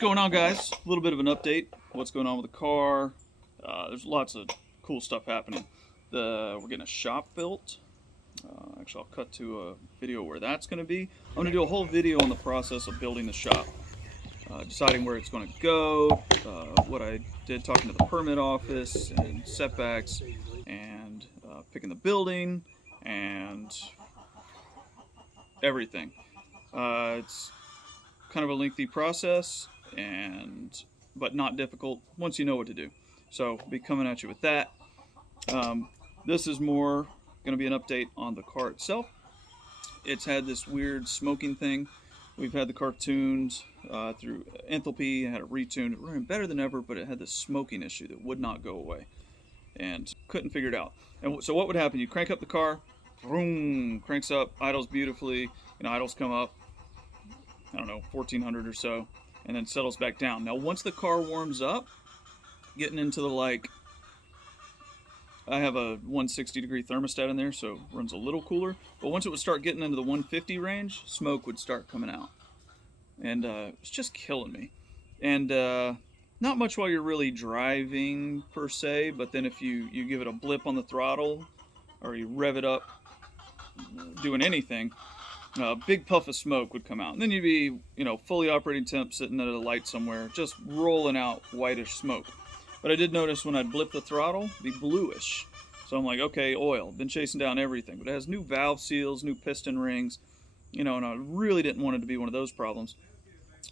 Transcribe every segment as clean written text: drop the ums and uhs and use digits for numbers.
going on, guys? A little bit of an update. What's going on with the car? There's lots of cool stuff happening. We're getting a shop built. Actually, I'll cut to a video where that's going to be. I'm going to do a whole video on the process of building the shop. Deciding where it's going to go, what I did talking to the permit office, and setbacks, and picking the building, and everything. It's kind of a lengthy process, but not difficult once you know what to do. So I'll be coming at you with that. This is more going to be an update on the car itself. It's had this weird smoking thing. We've had the car tuned through enthalpy, had it retuned, running better than ever, but it had this smoking issue that would not go away, and couldn't figure it out. And so what would happen? You crank up the car, boom, cranks up, idles beautifully, and idles come up, I don't know, 1400 or so, and then settles back down. Now once the car warms up, getting into the I have a 160 degree thermostat in there, so it runs a little cooler. But once it would start getting into the 150 range, smoke would start coming out. And it was just killing me. And not much while you're really driving, per se, but then if you give it a blip on the throttle, or you rev it up, doing anything, a big puff of smoke would come out. And then you'd be, fully operating temp, sitting at a light somewhere, just rolling out whitish smoke. But I did notice when I'd blip the throttle, it'd be bluish. So I'm like, okay, oil. Been chasing down everything. But it has new valve seals, new piston rings, and I really didn't want it to be one of those problems.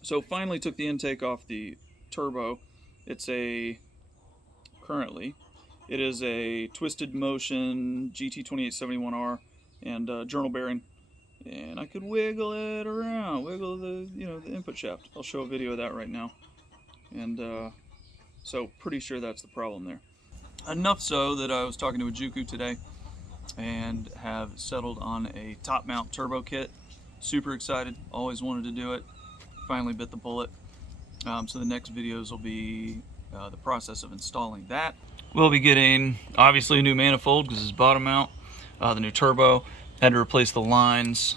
So finally took the intake off the turbo. Currently, it is a Twisted Motion GT2871R and journal bearing. And I could wiggle it around, wiggle the input shaft. I'll show a video of that right now. And so pretty sure that's the problem there. Enough so that I was talking to a Juku today and have settled on a top mount turbo kit. Super excited, always wanted to do it. Finally bit the bullet. So the next videos will be the process of installing that. We'll be getting obviously a new manifold because it's bottom mount, the new turbo. Had to replace the lines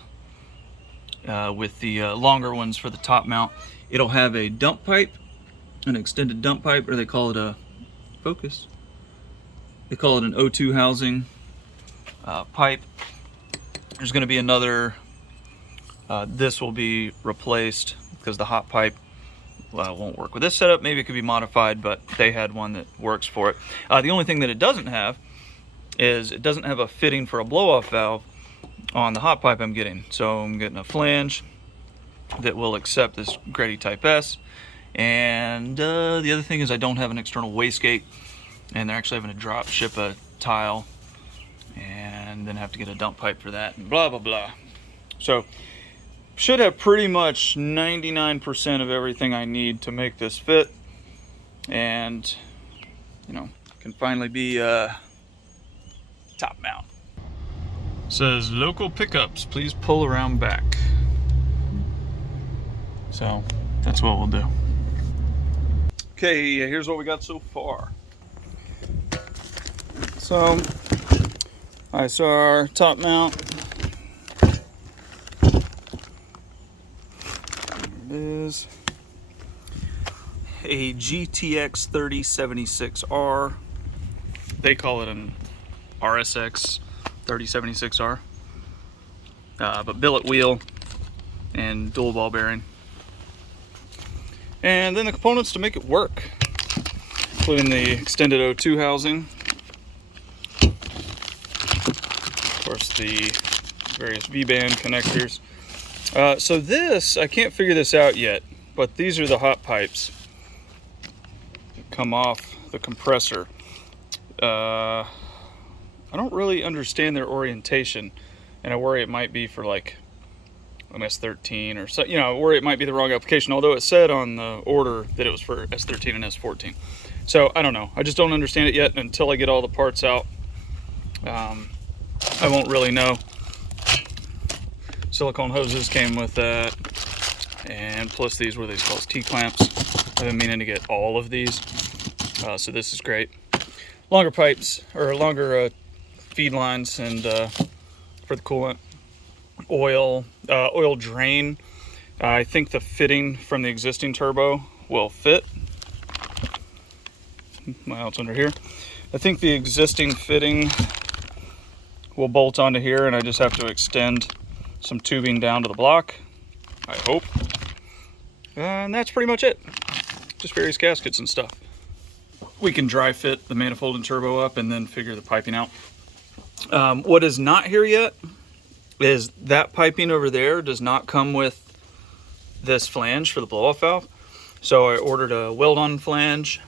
with the longer ones for the top mount. It'll have a dump pipe, an extended dump pipe, or they call it a focus. They call it an O2 housing pipe. There's going to be another. This will be replaced because the hot pipe won't work with this setup. Maybe it could be modified, but they had one that works for it. The only thing that it doesn't have is it doesn't have a fitting for a blow-off valve on the hot pipe I'm getting. So I'm getting a flange that will accept this Grady Type S. And the other thing is I don't have an external wastegate, and they're actually having to drop ship a tile and then have to get a dump pipe for that and blah blah blah. So should have pretty much 99% of everything I need to make this fit, and can finally be top mount. Says local pickups, please pull around back. So that's what we'll do. Okay, here's what we got so far. So, I saw our top mount. There it is. A GTX3076R. They call it an RSX3076R. But billet wheel and dual ball bearing. And then the components to make it work, including the extended O2 housing, of course the various V-band connectors. So this, I can't figure this out yet, but these are the hot pipes that come off the compressor. I don't really understand their orientation, and I worry it might be for like an S13 or so, I worry it might be the wrong application, although it said on the order that it was for S13 and S14. So I don't know, I just don't understand it yet. Until I get all the parts out, I won't really know. Silicone hoses came with that, and plus these were these called T-clamps. I've been meaning to get all of these, so this is great. Longer pipes, or longer feed lines, and for the coolant. Oil drain. I think the fitting from the existing turbo will fit. Well, it's under here. I think the existing fitting will bolt onto here, and I just have to extend some tubing down to the block, I hope. And that's pretty much it. Just various gaskets and stuff. We can dry fit the manifold and turbo up and then figure the piping out. What is not here yet is that piping over there does not come with this flange for the blow-off valve. So I ordered a weld-on flange,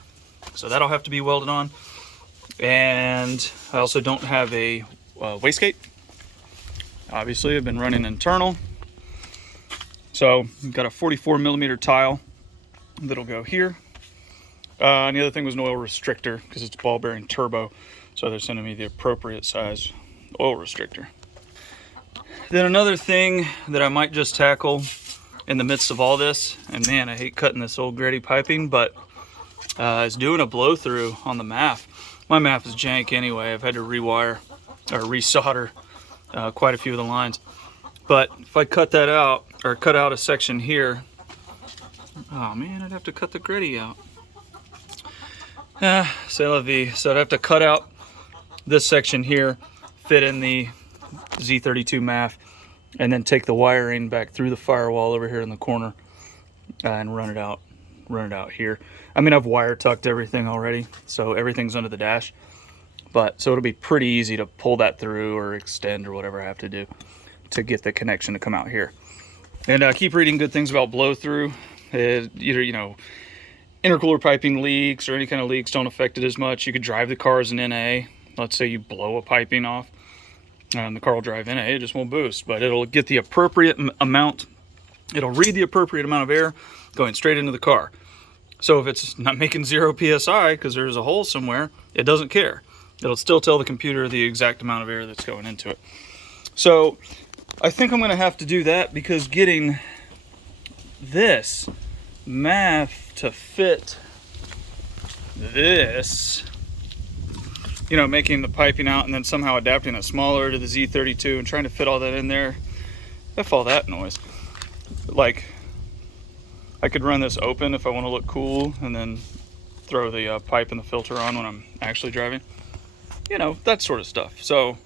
so that'll have to be welded on. And I also don't have a wastegate. Obviously, I've been running internal. So I've got a 44mm tile that'll go here. And the other thing was an oil restrictor because it's ball bearing turbo. So they're sending me the appropriate size oil restrictor. Then another thing that I might just tackle in the midst of all this, and man, I hate cutting this old gritty piping, but is doing a blow through on the MAP. My MAP is jank anyway. I've had to rewire or resolder quite a few of the lines. But if I cut that out, or cut out a section here, oh man, I'd have to cut the gritty out. C'est la vie. So I'd have to cut out this section here, fit in the Z32 MAP, and then take the wiring back through the firewall over here in the corner and run it out here. I mean, I've wire tucked everything already, so everything's under the dash. But so it'll be pretty easy to pull that through or extend or whatever I have to do to get the connection to come out here. And keep reading good things about blow through. Either, you know, intercooler piping leaks or any kind of leaks don't affect it as much. You could drive the car as an NA. Let's say you blow a piping off, and the car will drive NA, it just won't boost, but it'll get the appropriate amount. It'll read the appropriate amount of air going straight into the car. So if it's not making 0 PSI because there's a hole somewhere, it doesn't care. It'll still tell the computer the exact amount of air that's going into it. So I think I'm gonna have to do that because getting this MAP to fit this, you know, making the piping out and then somehow adapting it smaller to the Z32 and trying to fit all that in there, F all that noise. Like, I could run this open if I want to look cool and then throw the pipe and the filter on when I'm actually driving. You know, that sort of stuff. So,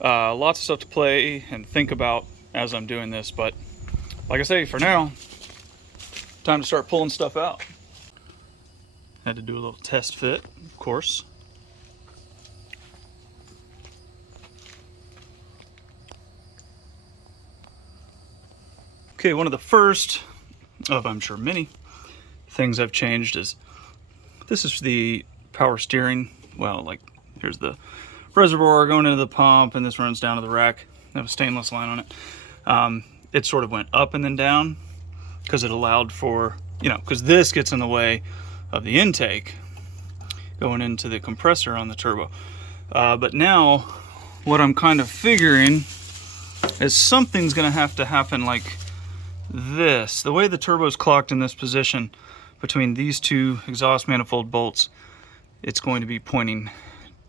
lots of stuff to play and think about as I'm doing this, but like I say, for now, time to start pulling stuff out. Had to do a little test fit, of course. Okay, one of the first of, I'm sure, many things I've changed is this is the power steering. Well, like, here's the reservoir going into the pump, and this runs down to the rack. I have a stainless line on it. It sort of went up and then down because it allowed for, you know, because this gets in the way of the intake going into the compressor on the turbo. But now what I'm kind of figuring is something's going to have to happen like this. The way the turbo is clocked in this position between these two exhaust manifold bolts, it's going to be pointing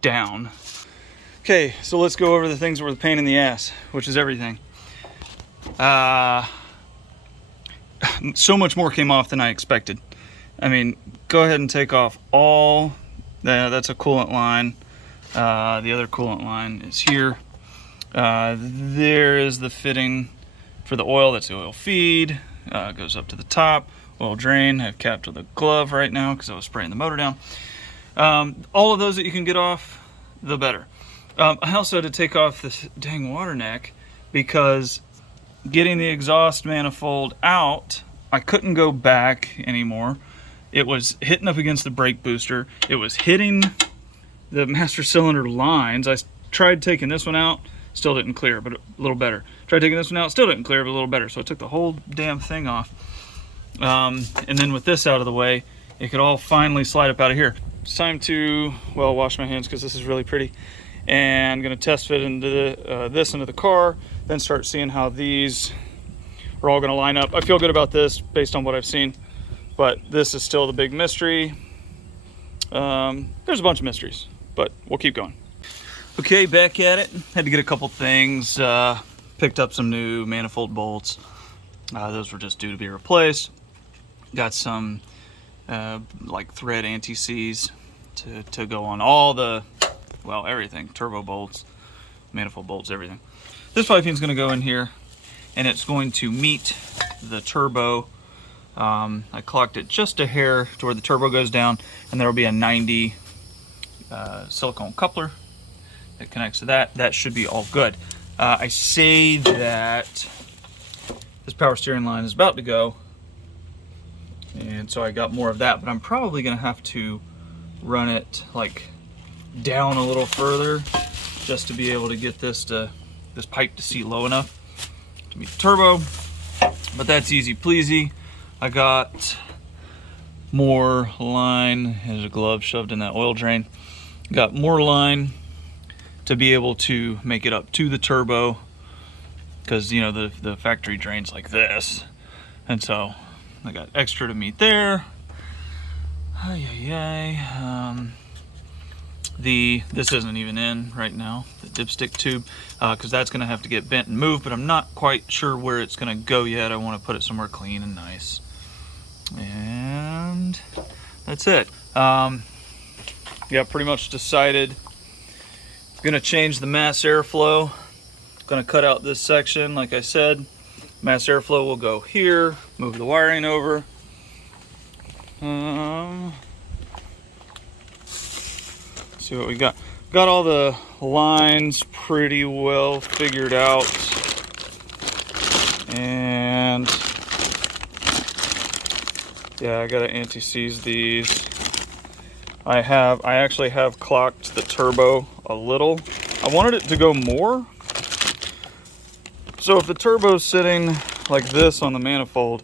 down. Okay, so let's go over the things that were the pain in the ass, which is everything. So much more came off than I expected. I mean, go ahead and take off all, that's a coolant line. The other coolant line is here. There is the fitting for the oil, that's the oil feed. Goes up to the top. Oil drain, I have capped with a glove right now because I was spraying the motor down. All of those that you can get off, the better. I also had to take off this dang water neck because getting the exhaust manifold out, I couldn't go back anymore. It was hitting up against the brake booster. It was hitting the master cylinder lines. I tried taking this one out, still didn't clear, but a little better. Tried taking this one out, still didn't clear, but a little better. So I took the whole damn thing off. And then with this out of the way, it could all finally slide up out of here. It's time to, well, wash my hands because this is really pretty. And I'm gonna test fit into the, this into the car, then start seeing how these are all gonna line up. I feel good about this based on what I've seen, but this is still the big mystery. There's a bunch of mysteries, but we'll keep going. Okay, back at it. Had to get a couple things. Picked up some new manifold bolts. Those were just due to be replaced. Got some like thread anti-seize to go on all the, well, everything, turbo bolts, manifold bolts, everything. This piping is going to go in here, and it's going to meet the turbo. I clocked it just a hair to where the turbo goes down, and there will be a 90 silicone coupler that connects to that. That should be all good. I say that this power steering line is about to go, and so I got more of that, but I'm probably going to have to run it like down a little further just to be able to get this pipe to seat low enough to meet the turbo. But that's easy pleasy. I got more line. There's a glove shoved in that oil drain. Got more line to be able to make it up to the turbo, because you know the factory drains like this, and so I got extra to meet there. This isn't even in right now, the dipstick tube, because that's going to have to get bent and moved, but I'm not quite sure where it's going to go yet. I want to put it somewhere clean and nice. And that's it. Yeah, pretty much decided. Going to change the mass airflow. Going to cut out this section, like I said. Mass airflow will go here. Move the wiring over. See what we got. Got all the lines pretty well figured out. And yeah, I gotta anti-seize these. I actually have clocked the turbo a little. I wanted it to go more. So if the turbo's sitting like this on the manifold,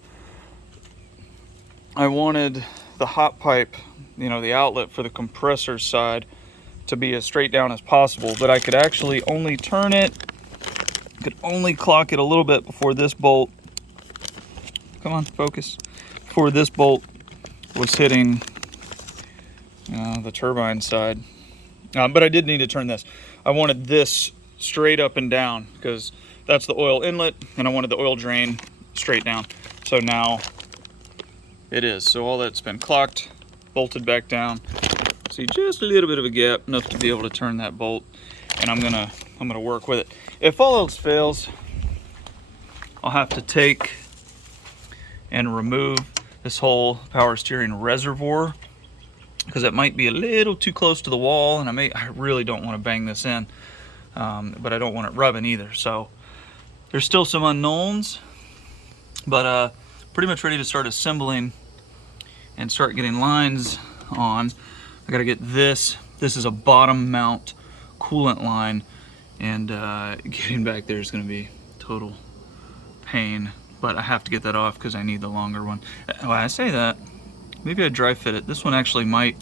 I wanted the hot pipe, you know, the outlet for the compressor side, to be as straight down as possible, but I could actually only turn it, could only clock it a little bit before this bolt, come on, focus, before this bolt was hitting the turbine side. But I did need to turn this. I wanted this straight up and down because that's the oil inlet, and I wanted the oil drain straight down. So now it is. So all that's been clocked, bolted back down. See, just a little bit of a gap, enough to be able to turn that bolt, and I'm gonna work with it. If all else fails, I'll have to take and remove this whole power steering reservoir, because it might be a little too close to the wall, and I really don't want to bang this in, but I don't want it rubbing either. So there's still some unknowns, but pretty much ready to start assembling and start getting lines on. I gotta get this. This is a bottom mount coolant line, and getting back there is gonna be total pain, but I have to get that off because I need the longer one. When I say that, maybe I dry fit it. This one actually might,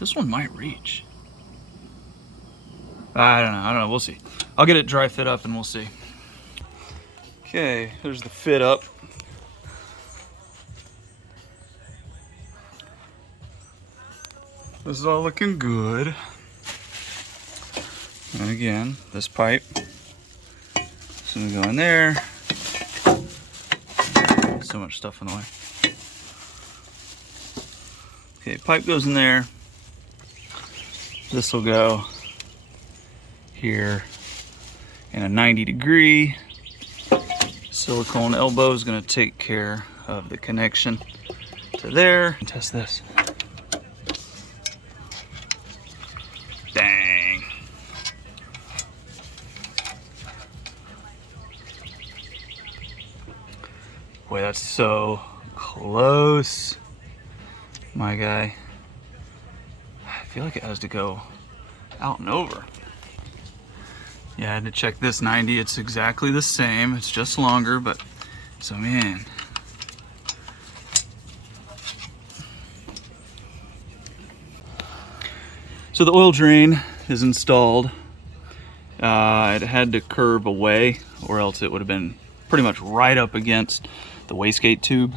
this one might reach. I don't know, we'll see. I'll get it dry fit up and we'll see. Okay, there's the fit up. This is all looking good. And again, this pipe is gonna go in there. So much stuff in the way. Okay, pipe goes in there. This will go here in a 90-degree. Silicone elbow is going to take care of the connection to there. Test this. Dang. Boy, that's so close, my guy. I feel like it has to go out and over. Yeah, I had to check this 90. It's exactly the same. It's just longer, but so man. So the oil drain is installed. It had to curve away, or else it would have been pretty much right up against the wastegate tube.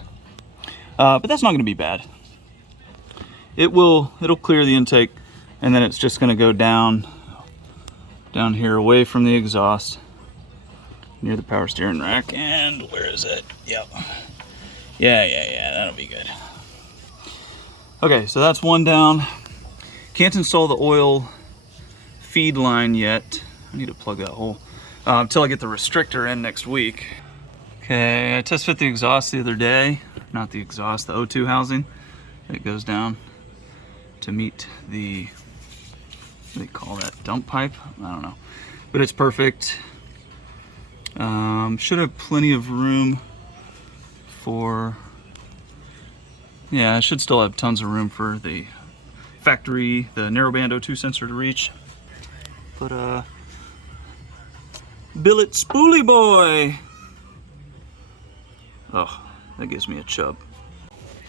But that's not going to be bad. It'll clear the intake, and then it's just going to go down here away from the exhaust, near the power steering rack. And where is it? Yep. Yeah, that'll be good. Okay, so that's one down. Can't install the oil feed line yet. I need to plug that hole until I get the restrictor in next week. Okay, I test fit the exhaust the other day. Not the exhaust, the O2 housing. It goes down to meet the, what do they call that, dump pipe? I don't know. But it's perfect. Should have plenty of room for, yeah, I should still have tons of room for the factory, the narrowband O2 sensor to reach. But billet spoolie boy. Oh, that gives me a chub.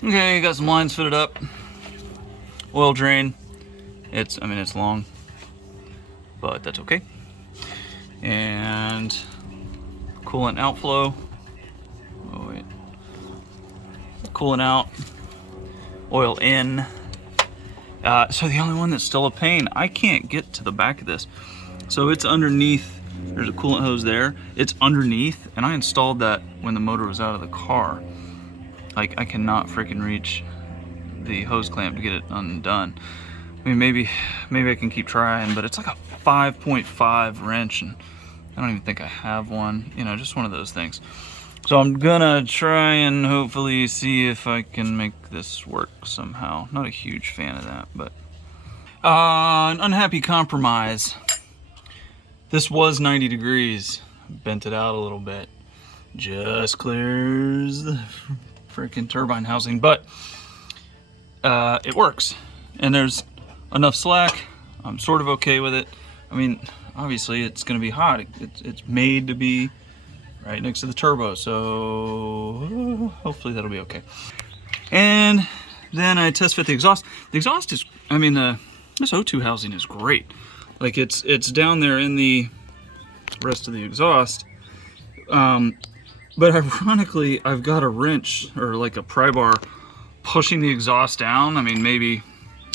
Okay, got some lines fitted up. Oil drain. It's long, but that's okay. And coolant outflow. Oh wait. Coolant out. Oil in. So the only one that's still a pain, I can't get to the back of this. So it's underneath. There's a coolant hose there. It's underneath, and I installed that when the motor was out of the car. Like, I cannot freaking reach the hose clamp to get it undone. I mean, maybe I can keep trying, but it's like a 5.5 wrench, and I don't even think I have one. You know, just one of those things. So I'm gonna try and hopefully see if I can make this work somehow. Not a huge fan of that, but an unhappy compromise. This was 90 degrees. Bent it out a little bit. Just clears the freaking turbine housing, but it works. And there's enough slack. I'm sort of okay with it. I mean, obviously it's gonna be hot. It's made to be right next to the turbo, so hopefully that'll be okay. And then I test fit the exhaust. The exhaust is, I mean, this O2 housing is great. Like, it's down there in the rest of the exhaust. But ironically, I've got a wrench or like a pry bar pushing the exhaust down. I mean, maybe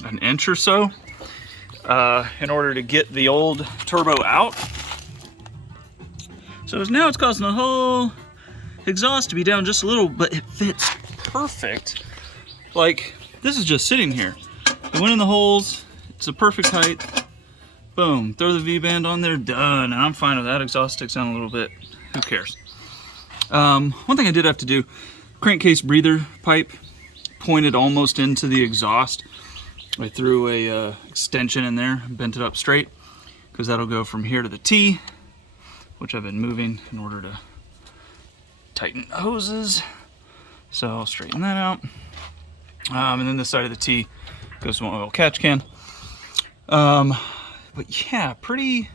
an inch or so in order to get the old turbo out. So now it's causing the whole exhaust to be down just a little, but it fits perfect. Like, this is just sitting here. It went in the holes. It's a perfect height. Boom, throw the V-band on there, done. And I'm fine with that. Exhaust sticks down a little bit. Who cares? One thing I did have to do, crankcase breather pipe pointed almost into the exhaust. I threw a extension in there, bent it up straight, because that'll go from here to the T, which I've been moving in order to tighten hoses. So I'll straighten that out. And then this side of the T goes to an oil catch can. But yeah, pretty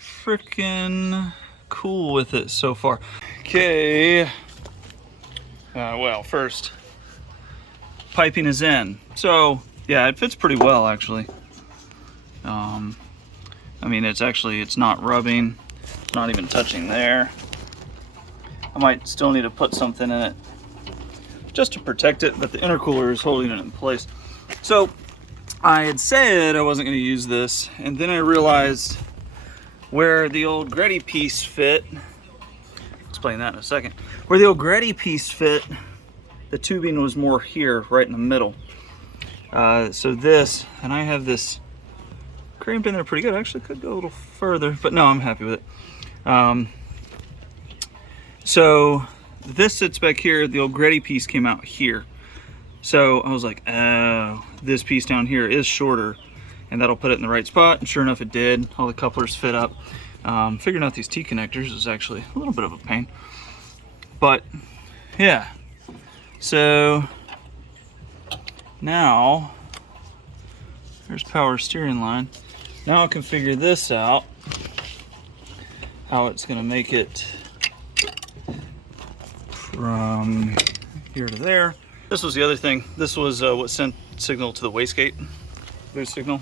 freaking cool with it so far. Okay. Well, first, piping is in. So yeah, it fits pretty well actually. I mean, it's not rubbing, it's not even touching there. I might still need to put something in it just to protect it, but the intercooler is holding it in place. So I had said I wasn't going to use this, and then I realized where the old Gretty piece fit. I'll explain that in a second. Where the old Gretty piece fit, the tubing was more here, right in the middle. So this, and I have this cramped in there pretty good. Actually, could go a little further, but no, I'm happy with it. So this sits back here. The old Gretty piece came out here. So I was like, oh, this piece down here is shorter, and that'll put it in the right spot. And sure enough, it did. All the couplers fit up. Figuring out these T connectors is actually a little bit of a pain. But yeah, so now there's power steering line. Now I can figure this out, how it's gonna make it from here to there. This was the other thing. This was what sent signal to the wastegate, boost signal.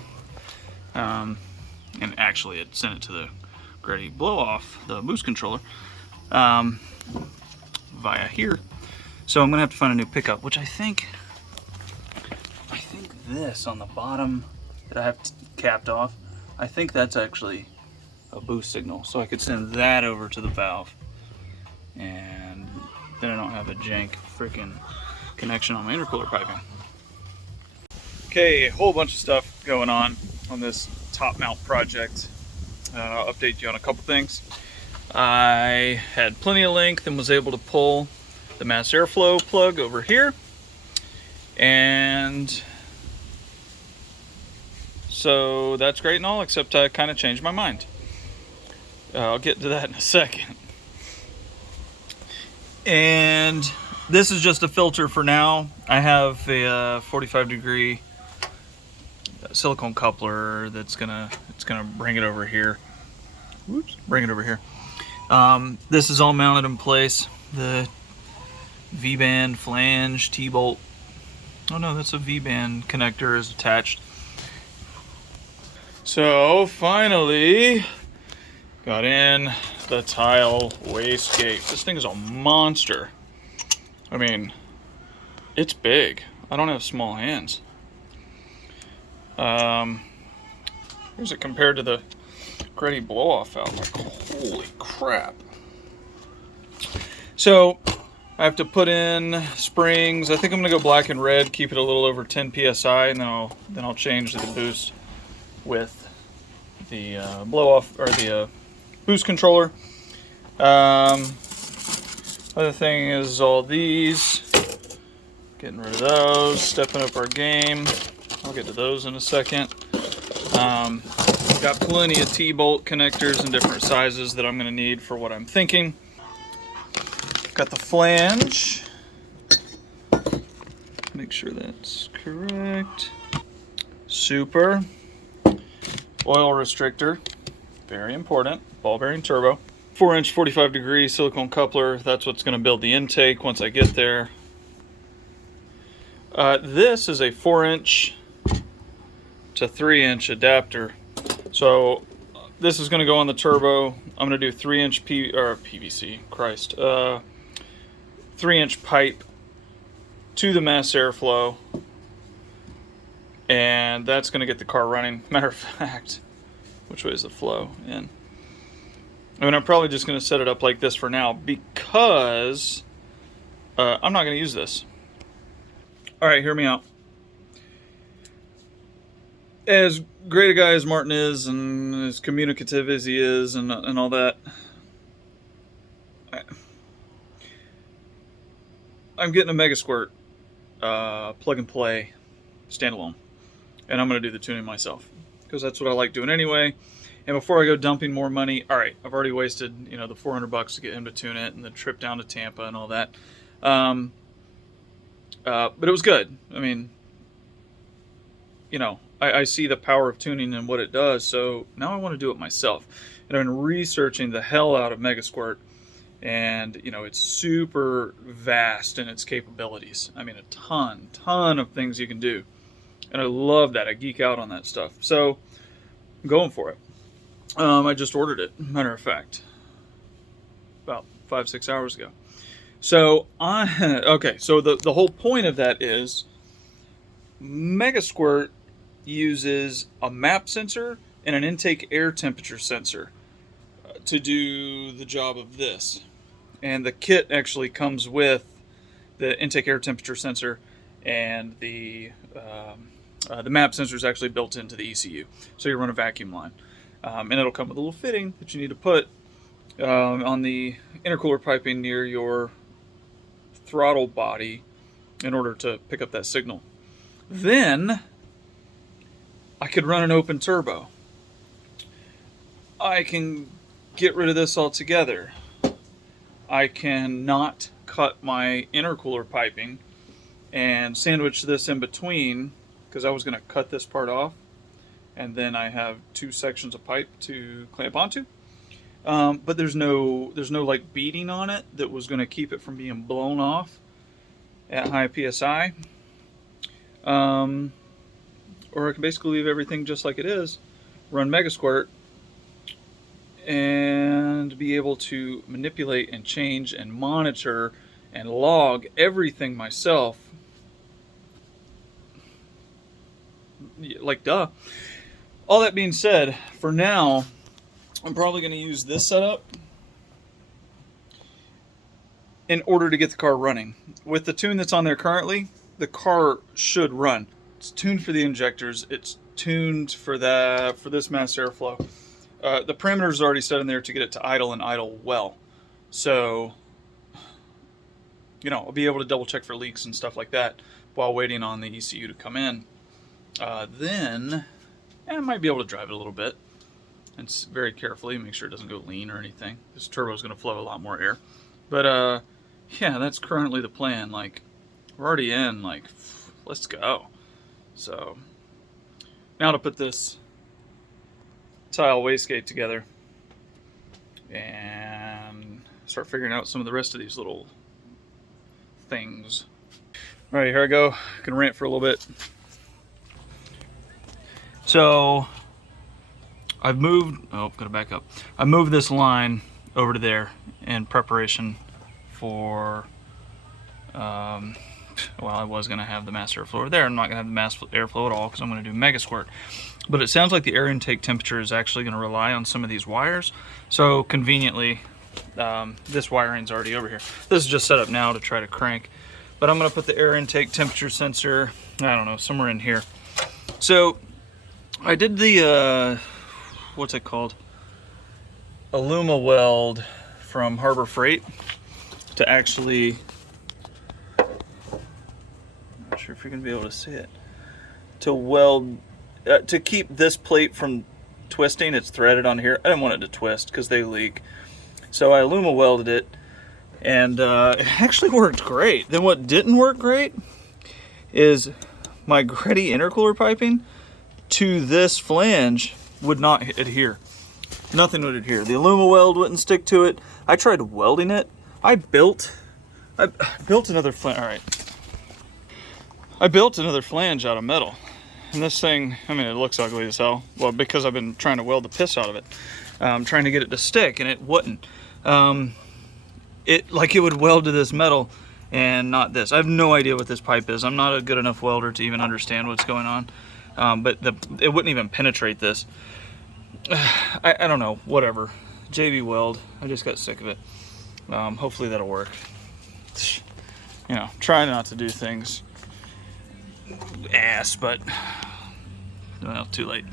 And actually it sent it to the Gretty blow off, the boost controller, via here. So I'm gonna have to find a new pickup, which I think this on the bottom that I have capped off, I think that's actually a boost signal, so I could send that over to the valve, and then I don't have a jank freaking connection on my intercooler piping. Okay, a whole bunch of stuff going on this top mount project. I'll update you on a couple things. I had plenty of length and was able to pull the mass airflow plug over here, and so that's great and all, except I kind of changed my mind. I'll get to that in a second. And this is just a filter for now. I have a 45-degree silicone coupler that's gonna bring it over here. Whoops, bring it over here. This is all mounted in place. The V-band flange T-bolt. Oh no, that's a V-band connector is attached. So finally got in the tile wastegate. This thing is a monster. I mean, it's big. I don't have small hands. Here's it compared to the Gretty blow-off valve. Like, holy crap. So I have to put in springs. I think I'm gonna go black and red, keep it a little over 10 psi, and then I'll change the boost with the blow-off or the boost controller. Other thing is all these. Getting rid of those, stepping up our game. I'll get to those in a second. Got plenty of T-bolt connectors in different sizes that I'm going to need for what I'm thinking. Got the flange. Make sure that's correct. Super. Oil restrictor. Very important. Ball bearing turbo. 4-inch 45-degree silicone coupler. That's what's going to build the intake once I get there. This is a 4-inch to 3-inch adapter. So this is going to go on the turbo. I'm going to do 3-inch PVC. Christ. 3-inch pipe to the mass airflow, and that's going to get the car running. Matter of fact, which way is the flow in? I mean, I'm probably just going to set it up like this for now because I'm not going to use this. All right, hear me out. As great a guy as Martin is, and as communicative as he is, and all that, I'm getting a Mega Squirt plug and play standalone, and I'm going to do the tuning myself because that's what I like doing anyway. And before I go dumping more money, all right, I've already wasted the $400 to get him to tune it and the trip down to Tampa and all that. But it was good. I mean, I see the power of tuning and what it does, so now I want to do it myself. And I've been researching the hell out of Mega Squirt, and it's super vast in its capabilities. I mean, a ton of things you can do, and I love that. I geek out on that stuff, so I'm going for it. I just ordered it, matter of fact, about 5-6 hours ago. So okay, so the whole point of that is Mega Squirt uses a MAP sensor and an intake air temperature sensor to do the job of this. And the kit actually comes with the intake air temperature sensor, and the MAP sensor is actually built into the ECU. So you run a vacuum line. And it'll come with a little fitting that you need to put on the intercooler piping near your throttle body in order to pick up that signal. Then I could run an open turbo. I can get rid of this altogether. I can not cut my intercooler piping and sandwich this in between, because I was going to cut this part off, and then I have 2 sections of pipe to clamp onto. But there's no like beading on it that was going to keep it from being blown off at high PSI. Or I can basically leave everything just like it is, run Mega Squirt, and be able to manipulate and change and monitor and log everything myself. Like, duh. All that being said, for now, I'm probably going to use this setup in order to get the car running. With the tune that's on there currently, the car should run. It's tuned for the injectors. It's tuned for that, for this mass airflow. The parameters is already set in there to get it to idle and idle well. So, you know, I'll be able to double check for leaks and stuff like that while waiting on the ECU to come in. Then I might be able to drive it a little bit and very carefully make sure it doesn't go lean or anything. This turbo is going to flow a lot more air. But yeah, that's currently the plan. Like, we're already in, like, let's go. So now to put this tile wastegate together and start figuring out some of the rest of these little things. All right, here I go. I can rant for a little bit. So I've moved, oh, gotta back up. I moved this line over to there in preparation for, well, I was gonna have the mass airflow over there. I'm not gonna have the mass airflow at all because I'm gonna do mega squirt. But it sounds like the air intake temperature is actually gonna rely on some of these wires. So conveniently, this wiring's already over here. This is just set up now to try to crank. But I'm gonna put the air intake temperature sensor, I don't know, somewhere in here. So I did the, what's it called? Aluma weld from Harbor Freight to actually, I'm not sure if you're gonna be able to see it, to weld, to keep this plate from twisting. It's threaded on here. I didn't want it to twist because they leak. So I Aluma welded it, and it actually worked great. Then what didn't work great is my Greddy intercooler piping to this flange would not adhere. Nothing would adhere. The Aluma weld wouldn't stick to it. I tried welding it. I built another flange. All right. I built another flange out of metal. And this thing, I mean, it looks ugly as hell. Well, because I've been trying to weld the piss out of it. Trying to get it to stick, and it wouldn't. It would weld to this metal and not this. I have no idea what this pipe is. I'm not a good enough welder to even understand what's going on. But it wouldn't even penetrate this. I don't know, whatever. JB weld, I just got sick of it. Hopefully that'll work. You know, try not to do things ass, but well, too late.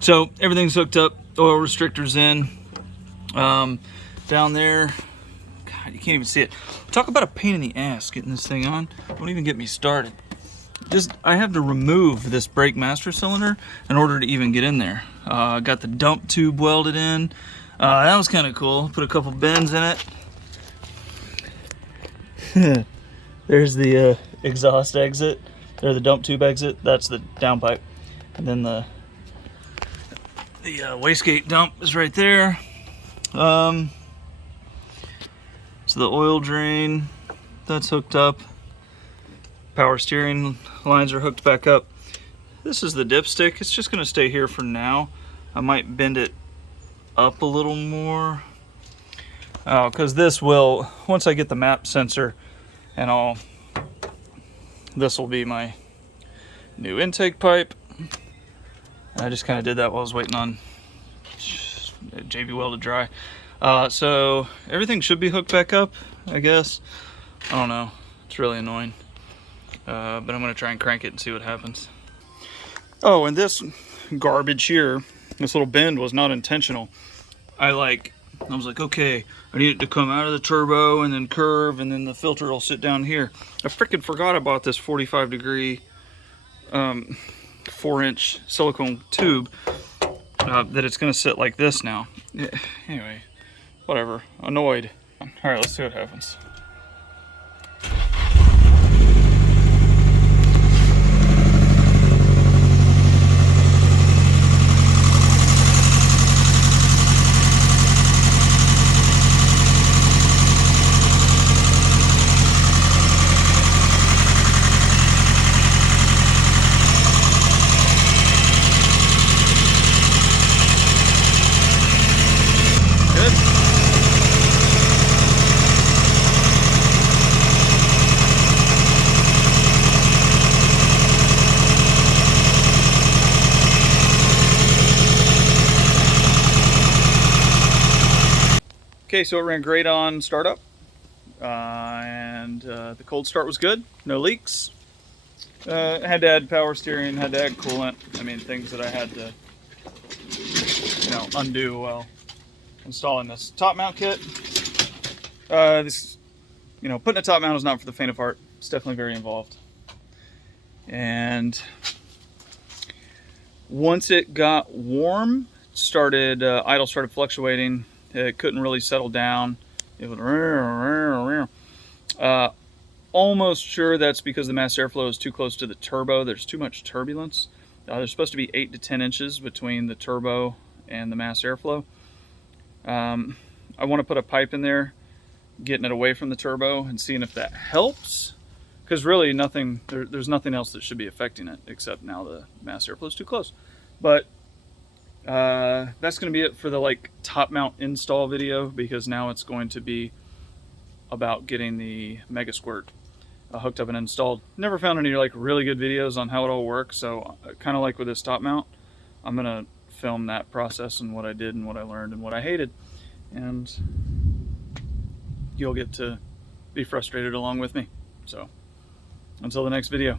So everything's hooked up, oil restrictors in. Down there, God, you can't even see it. Talk about a pain in the ass getting this thing on. Don't even get me started. I have to remove this brake master cylinder in order to even get in there. Got the dump tube welded in. That was kind of cool. Put a couple bends in it. There's the exhaust exit. There's the dump tube exit. That's the downpipe. And then the wastegate dump is right there. So the oil drain, that's hooked up. Power steering lines are hooked back up. This is the dipstick. It's just gonna stay here for now. I might bend it up a little more. Because this will, once I get the MAP sensor and all, this will be my new intake pipe. I just kind of did that while I was waiting on JB weld to dry. So everything should be hooked back up, I guess. I don't know. It's really annoying. But I'm going to try and crank it and see what happens. Oh, and this garbage here, this little bend was not intentional. I was like, okay, I need it to come out of the turbo and then curve, and then the filter will sit down here. I freaking forgot about this 45-degree 4-inch silicone tube, that it's going to sit like this now. Yeah, anyway, whatever. Annoyed. All right, let's see what happens. Okay, so it ran great on startup, and the cold start was good, no leaks. Had to add power steering, had to add coolant. I mean, things that I had to, undo while installing this top mount kit. Putting a top mount is not for the faint of heart. It's definitely very involved. And once it got warm, idle started fluctuating. It couldn't really settle down. It would almost sure that's because the mass airflow is too close to the turbo. There's too much turbulence. There's supposed to be 8 to 10 inches between the turbo and the mass airflow. I want to put a pipe in there, getting it away from the turbo and seeing if that helps. Because really there's nothing else that should be affecting it except now the mass airflow is too close. But that's going to be it for the top mount install video, because now it's going to be about getting the Mega Squirt hooked up and installed. Never found any really good videos on how it all works, so kind of like with this top mount, I'm going to film that process and what I did and what I learned and what I hated, and you'll get to be frustrated along with me. So until the next video.